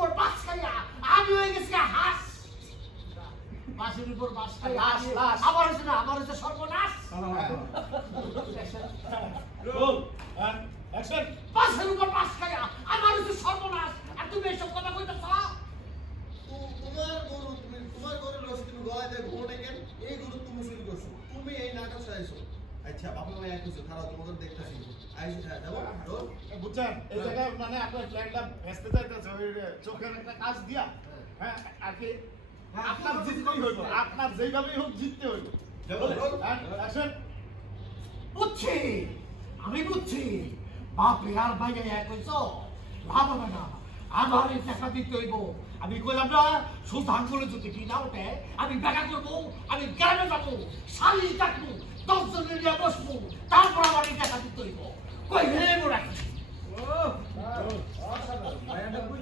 উপর বাস খাইয়া আমি হয়ে গেছি হাঁস বাসের উপর বাস খাইয়া আমার হচ্ছে না আমার হচ্ছে সর্বনাশ বাসের উপর বাস খাইয়া আমার হচ্ছে সর্বনাশ আর তুমি এসব কথা কইতেছ তোমার গরুর রস তুমি গলায় দিয়ে ঘুমোটে কেন এই গরু তুমি শুরু করছো তুমি এই নাটক চাইছো আচ্ছা বাপু ভাই একটু খারাপ তোমাকে দেখতেছি আইসি যাবো বুঝছেন এই জায়গায় মানে আপনার প্ল্যানটা ভেস্তে যাইতেছে ওই চোখের একটা কাজ দিয়া হ্যাঁ আর কি আপনার জিততেই হইব আপনার যেইভাবেই হোক জিততে হইব বুঝছি আমি বুঝছি বাপরে আর ভাইয়া এক হইছ লাভ হবে না আমার এই টাকা দিতে হইব আমি কইলাম না সুলতান বলে যদি কি না ওঠে আমি দেখা করবো আমি গ্রামে যাবো শালি ডাকবো 10 জনের নিয়ে বসবো তারপর আমার এই টাকা দিতে হইব কই রে মোরা তারপরে